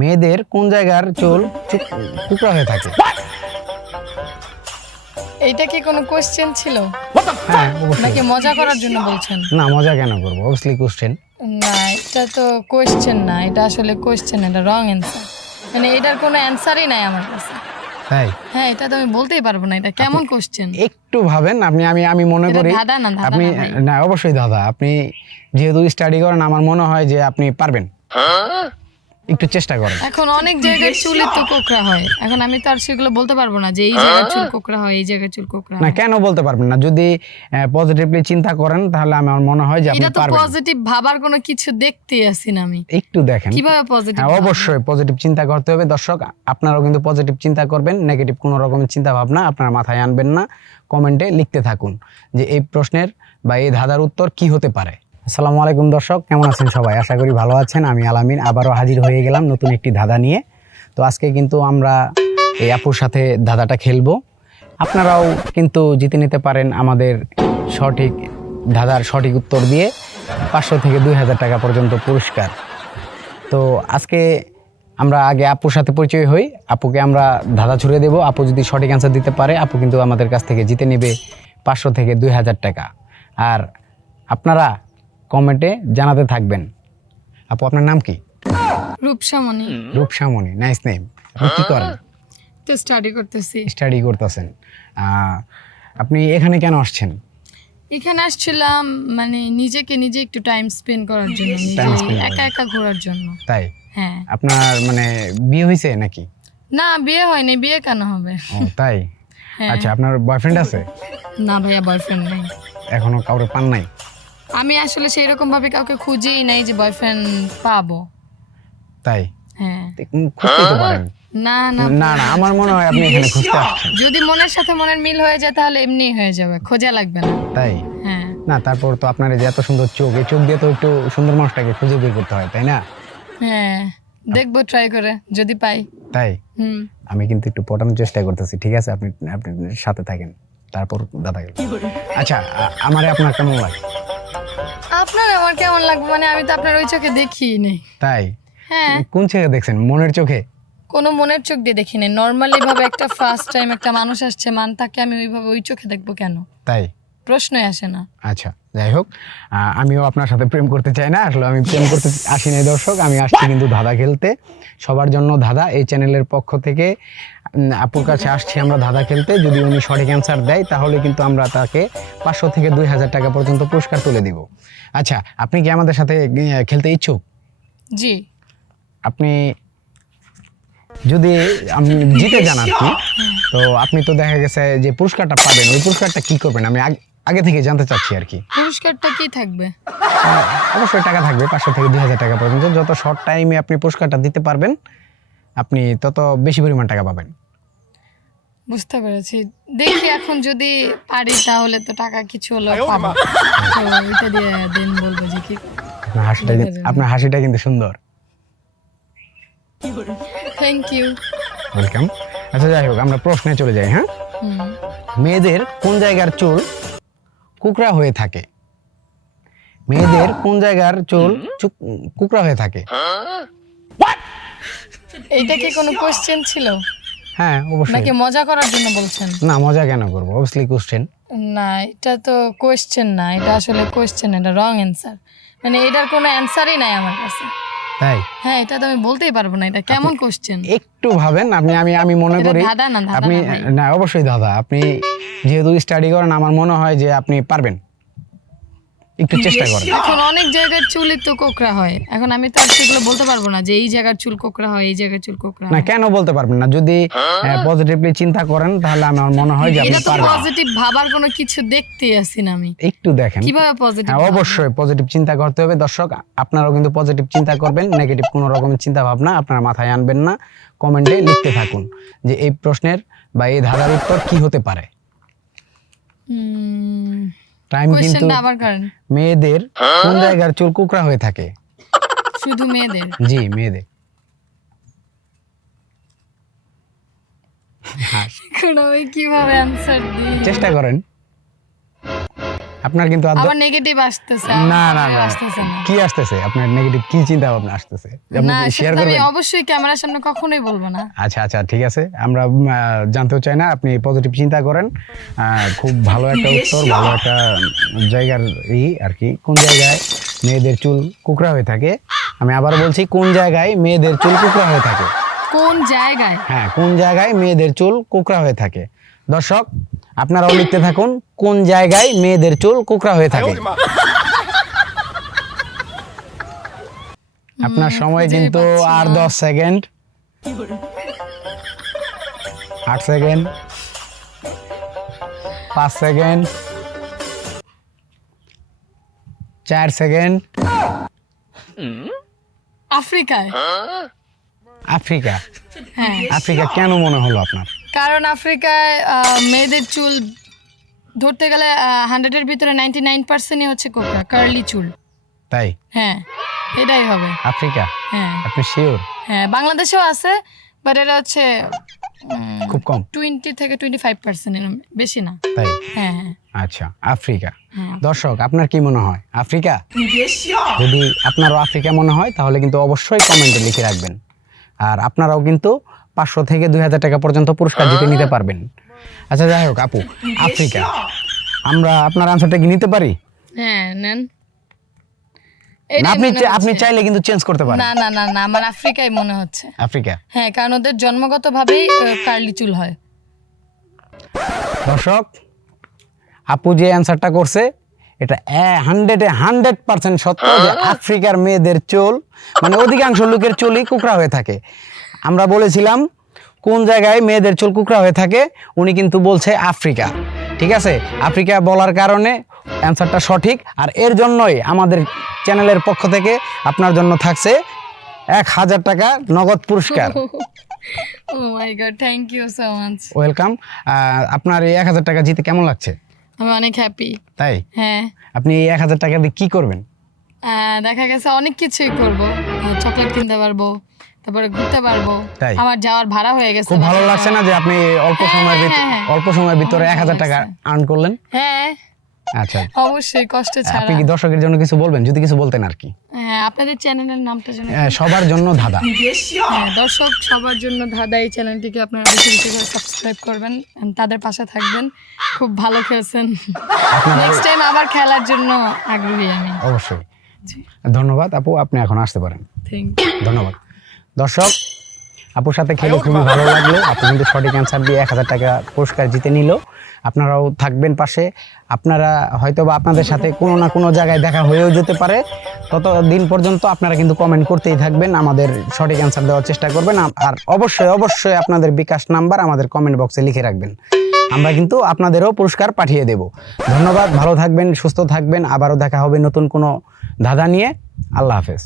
মেয়েদের কোন জায়গার চুল কুকড়া হয়ে থাকে? এইটা কি কোনো কোশ্চেন ছিল হ্যাঁ অবশ্যই। নাকি মজা করার জন্য বলছেন? না, মজা কেন করবো, অবভিয়াসলি কোশ্চেন। না, এটা তো কোশ্চেন না, এটা আসলে কোশ্চেন, এটা রং অ্যান্সার। মানে এটার কোনো অ্যান্সারই নাই আমার কাছে। তাই? হ্যাঁ, এটা তো আমি বলতেই পারবো না, এটা কেমন কোশ্চেন? একটু ভাবেন আপনি। আমি মনে এটা করি ধাঁধা না, ধাঁধা আপনি না ভাই। না, অবশ্যই দাদা, আপনি যেহেতু স্টাডি করেন আমার মনে হয় যে আপনি পারবেন, একটু চেষ্টা করেন। এখন অনেক জায়গায় চুলই তো কোকড়া হয়, এখন আমি তো আর সেগুলো বলতে পারবো না যে এই জায়গায় চুল কোকড়া হয়, এই জায়গায় চুল কোকড়া না, হয়। কেন বলতে পারবেন না? যদি পজিটিভলি চিন্তা করেন তাহলে আমার মনে হয় যে আপনি এটা তো পারবেন। পজিটিভ ভাবার কোনো কিছু দেখতেই আসি না আমি, একটু দেখেন। কিভাবে পজিটিভ? হ্যাঁ অবশ্যই পজিটিভ চিন্তা করতে হবে দর্শক। আপনারাও কিন্তু পজিটিভ চিন্তা করবেন, নেগেটিভ কোনো রকমের চিন্তা ভাবনা আপনার মাথায় আনবেন না। কমেন্টে লিখতে থাকুন যে এই প্রশ্নের বা এই ধাঁধার উত্তর কি হতে পারে। আসসালামু আলাইকুম দর্শক, কেমন আছেন সবাই? আশা করি ভালো আছেন। আমি আলামিন আবারও হাজির হয়ে গেলাম নতুন একটি ধাঁধা নিয়ে। তো আজকে কিন্তু আমরা এই আপুর সাথে ধাঁধাটা খেলবো। আপনারাও কিন্তু জিতে নিতে পারেন আমাদের সঠিক ধাঁধার সঠিক উত্তর দিয়ে 500 থেকে 2000 টাকা পর্যন্ত পুরস্কার। তো আজকে আমরা আগে আপুর সাথে পরিচয় হই। আপুকে আমরা ধাঁধা ছুড়ে দেব, আপু যদি সঠিক অ্যান্সার দিতে পারে আপু কিন্তু আমাদের কাছ থেকে জিতে নেবে 500 থেকে 2000 টাকা। আর আপনারা কমেন্টে জানাতে থাকবেন। আপু আপনার নাম কি? রূপসামণি। রূপসামণি, নাইস নেম। আপনি কি করেন? তো স্টাডি করতেছি। স্টাডি করতেছেন। আপনি এখানে কেন আসছেন? এখানে আসছিলাম মানে নিজেকে নিজে একটু টাইম স্পেন্ড করার জন্য, Time নিজে spend করার একা একা ঘোরার জন্য। তাই? হ্যাঁ। আপনার মানে বিয়ে হয়েছে নাকি? না, বিয়ে হয়নি, বিয়ে কেন হবে? ও তাই? হ্যাঁ। আচ্ছা, আপনার বয়ফ্রেন্ড আছে? না ভাইয়া, বয়ফ্রেন্ড নেই। এখনো কাউরে পান নাই? আমি আসলে সেই রকম ভাবে কাউকে খুঁজেই নাই যে বয়ফ্রেন্ড পাবো। তাই? হ্যাঁ। খুঁজতে তো পারেন। না না না না, আমার মনে হয় আপনি এখানে খুঁজতে আসছেন। যদি মনের সাথে মনের মিল হয়ে যায় তাহলে এমনি হয়ে যাবে, খোঁজা লাগবে না। তাই? হ্যাঁ। না, তারপর তো আপনার এই যে এত সুন্দর চোখ, এই চোখ দিয়ে তো একটু সুন্দর মানুষটাকে খুঁজে বের করতে হয়, তাই না? হ্যাঁ, দেখবো ট্রাই করে যদি পাই। তাই? হুম। আমি কিন্তু একটু পটানোর চেষ্টা করতেছি, ঠিক আছে? আপনি আপনি সাথে থাকেন, তারপর দাদা গেল। আচ্ছা, আমারে আপনার কেমন লাগে? আপনার আমার কেমন লাগবে মানে আমি তো আপনার ওই চোখে দেখিই নেই। তাই? হ্যাঁ, কোন চোখে দেখছেন? মনের চোখে? কোনো মনের চোখ দিয়ে দেখি নাই। নর্মালি ভাবে একটা ফার্স্ট টাইম একটা মানুষ আসছে, তাকে আমি ওইভাবে ওই চোখে দেখবো কেন? তাই? প্রশ্নই আসে না। আচ্ছা, যাই হোক, আমিও আপনার সাথে প্রেম করতে চাই না। আসলে আমি প্রেম করতে আসি নাই দর্শক, আমি আসছি কিন্তু ধাঁধা খেলতে। সবার জন্য ধাঁধা, এই চ্যানেলের পক্ষ থেকে আপুর কাছে আসছি আমরা ধাঁধা খেলতে। যদি উনি সঠিক অ্যান্সার দেয় তাহলে কিন্তু আমরা তাকে 500 থেকে 2000 টাকা পর্যন্ত পুরস্কার তুলে দিব। আচ্ছা, আপনি কি আমাদের সাথে খেলতে ইচ্ছুক? জি। আপনি যদি আমি জিতে যান আর কি, তো আপনি তো দেখা গেছে যে পুরস্কারটা পাবেন, ওই পুরস্কারটা কি করবেন আমি আগে থেকে জানতে চাচ্ছি আর কি। পুরস্কারটা কি থাকবে? অবশ্যই টাকা থাকবে 500 থেকে 2000 টাকা পর্যন্ত। যত শর্ট টাইমে আপনি পুরস্কারটা দিতে পারবেন আপনি তত বেশি পরিমাণ টাকা পাবেন। বুঝতে পেরেছি। দেখি এখন যদি পারি তাহলে তো টাকা কিছু হলেও পাবো। তো ওইটা দিয়ে দিন বলবো যে কি। আপনার হাসিটা কিন্তু সুন্দর। Thank you. ওয়েলকাম। আচ্ছা, যাই হোক, আমরা প্রশ্নে চলে যাই। হ্যাঁ, মেয়েদের কোন জায়গার চুল কুকড়া হয়ে থাকে? মেয়েদের কোন জায়গার চুল কুকড়া হয়ে থাকে? এইটা কি কোনো কোশ্চেন ছিল হ্যাঁ অবশ্যই। নাকি মজা করার জন্য বলছেন? না, মজা কেন করবো, অবভিয়াসলি কোশ্চেন। না, এটা তো কোশ্চেন না, এটা আসলে কোশ্চেন, এটা রং অ্যান্সার। মানে এটার কোনো অ্যান্সারই নাই আমার কাছে। তাই? হ্যাঁ, এটা তো আমি বলতেই পারবো না, এটা কেমন কোশ্চেন? একটু ভাবেন আমি মনে এটা করি ধাঁধা না, ধাঁধা আপনি না ভাই। না, অবশ্যই দাদা, আপনি যেহেতু স্টাডি করেন আমার মনে হয় যে আপনি পারবেন, একটু চেষ্টা করেন। এখন অনেক জায়গার চুলই তো কোকড়া হয়, এখন আমি তো আর সেগুলো বলতে পারবো না যে এই জায়গার চুল কোকড়া হয়, এই জায়গার চুল কোকড়া না, হয়। কেন বলতে পারবেন না? যদি পজিটিভলি চিন্তা করেন তাহলে আমার মনে হয় যে আপনি এটা তো পারবেন। পজিটিভ ভাবার কোনো কিছু দেখতেই আসি না আমি, একটু দেখেন। কিভাবে পজিটিভ? হ্যাঁ অবশ্যই পজিটিভ চিন্তা করতে হবে দর্শক। আপনারাও কিন্তু পজিটিভ চিন্তা করবেন, নেগেটিভ কোনো রকমের চিন্তা ভাবনা আপনার মাথায় আনবেন না। কমেন্টে লিখতে থাকুন যে এই প্রশ্নের বা এই ধাঁধার উত্তর কি হতে পারে। টাইম কিন্তু কোশ্চেনটা আবার করেন। মেয়েদের কোন জায়গার চুল কুকড়া হয়ে থাকে? শুধু মেয়েদের? জি, মেয়েদের। এখন আমি কিভাবে অ্যানসার দিই? চেষ্টা করেন। আপনার কিন্তু আবার নেগেটিভ আসতেছে না না না আসতেছে না কি আসতেছে আপনার নেগেটিভ কি চিন্তা ভাবনা আসতেছে যে আপনি না শেয়ার সেটা আমি করবেন? অবশ্যই ক্যামেরার সামনে কখনোই বলবো না। আচ্ছা আচ্ছা ঠিক আছে, আমরা জানতেও চাই না, আপনি পজিটিভ চিন্তা করেন। খুব ভালো একটা উত্তর, ভালো একটা জায়গার আর কি। কোন জায়গায় মেয়েদের চুল কুকড়া হয়ে থাকে? আমি আবার বলছি, কোন জায়গায় মেয়েদের চুল কুকড়া হয়ে থাকে? কোন জায়গায়? হ্যাঁ, কোন জায়গায় মেয়েদের চুল কুকড়া হয়ে থাকে? দর্শক আপনারাও লিখতে থাকুন, কোন জায়গায় মেয়েদের চুল কুকড়া হয়ে থাকে। আপনার সময় খুঁজেই কিন্তু পাচ্ছি আর না। 10 সেকেন্ড, 8 সেকেন্ড, 5 সেকেন্ড, 4 সেকেন্ড। আফ্রিকায়। আফ্রিকা? হ্যাঁ, আফ্রিকা কেন মনে হলো আপনার? কারণ আফ্রিকায় মেয়েদের চুল ধরতে গেলে 100-এর ভিতরে 99%ই হচ্ছে কোকড়া, কার্লি চুল। তাই? হ্যাঁ, এটাই হবে। আফ্রিকা? হ্যাঁ আপনি শিওর? হ্যাঁ, বাংলাদেশেও আছে, বাট এটা হচ্ছে খুব কম? 20 থেকে 25%, এর বেশি না। তাই? হ্যাঁ হ্যাঁ আচ্ছা, আফ্রিকা। হ্যাঁ। দর্শক আপনার কি মনে হয় আফ্রিকা? যদি আপনারও আফ্রিকা মনে হয় তাহলে কিন্তু অবশ্যই কমেন্টে লিখে রাখবেন। আর আপনারাও কিন্তু 500 থেকে 2000 টাকা পর্যন্ত পুরস্কার জিতে নিতে পারবেন। আচ্ছা যাই হোক আপু, আফ্রিকা, আমরা আপনার আনসারটা কি নিতে পারি? হ্যাঁ, নেন। না, এটাই আপনি মনে আপনি হচ্ছে। চাইলে কিন্তু চেঞ্জ করতে পারেন। না না না না, আমার আফ্রিকায় মনে হচ্ছে। আফ্রিকা? হ্যাঁ, কারণ ওদের জন্মগতভাবেই কার্লি চুল হয়। দর্শক আপু যে অ্যান্সারটা করছে এটা 100% সত্য যে আফ্রিকার মেয়েদের চুল, মানে অধিকাংশ লোকের চুলই কুকড়া হয়ে থাকে। আমরা বলেছিলাম কোন জায়গায় মেয়েদের চুল কুকড়া হয়ে থাকে, উনি কিন্তু বলছে আফ্রিকা। ঠিক আছে, আফ্রিকা বলার কারণে অ্যান্সারটা সঠিক। আর এর জন্যই আমাদের চ্যানেলের পক্ষ থেকে আপনার জন্য থাকছে 1000 টাকা নগদ পুরস্কার। Oh my God, thank you so much. Welcome. আপনার এই 1000 টাকা জিতে কেমন লাগছে? আমি অনেক হ্যাপি। তাই? হ্যাঁ, আপনি এই 1000 টাকা দিয়ে কি করবেন? দেখা গেছে অনেক কিছুই করব। চকলেট কিনতে পারবো, তারপরে ঘুরতে পারবো। তাই? আমার যাওয়ার ভাড়া হয়ে গেছে। খুব ভালো লাগছে না যে আপনি অল্প সময়ের ভিতরে অনেক 1000 টাকা আর্ন করলেন? হ্যাঁ, আচ্ছা, অবশ্যই, কষ্ট ছাড়া। আপনি কি দর্শকের জন্য কিছু বলবেন, যদি কিছু বলতেন আর কি? হ্যাঁ, আপনাদের চ্যানেলের নামটা জানেন? সবার জন্য ধাঁধা। হ্যাঁ, দর্শক সবার জন্য ধাঁধা এই চ্যানেলটিকে আপনারা বেশি বেশি করে সাবস্ক্রাইব করবেন, and তাদের পাশে থাকবেন। খুব ভালো খেলছেন, নেক্সট টাইম আবার খেলার জন্য আগ্রহী আমি। অবশ্যই। জি, ধন্যবাদ আপু, আপনি এখন আসতে পারেন। Thank you. ধন্যবাদ। দর্শক আপুর সাথে খেলে খুবই ভালো লাগলো। আপু কিন্তু সঠিক অ্যান্সার দিয়ে 1000 টাকা পুরস্কার জিতে নিল। আপনারাও থাকবেন পাশে। আপনারা হয়তো বা আপনাদের সাথে কোনো না কোনো জায়গায় দেখা হয়েও যেতে পারে। ততদিন পর্যন্ত আপনারা কিন্তু কমেন্ট করতেই থাকবেন, আমাদের সঠিক অ্যান্সার দেওয়ার চেষ্টা করবেন। আর অবশ্যই অবশ্যই আপনাদের বিকাশ নাম্বার আমাদের কমেন্ট বক্সে লিখে রাখবেন, আমরা কিন্তু আপনাদেরও পুরস্কার পাঠিয়ে দেব। ধন্যবাদ, ভালো থাকবেন, সুস্থ থাকবেন। আবারও দেখা হবে নতুন কোনো ধাঁধা নিয়ে। আল্লাহ হাফেজ।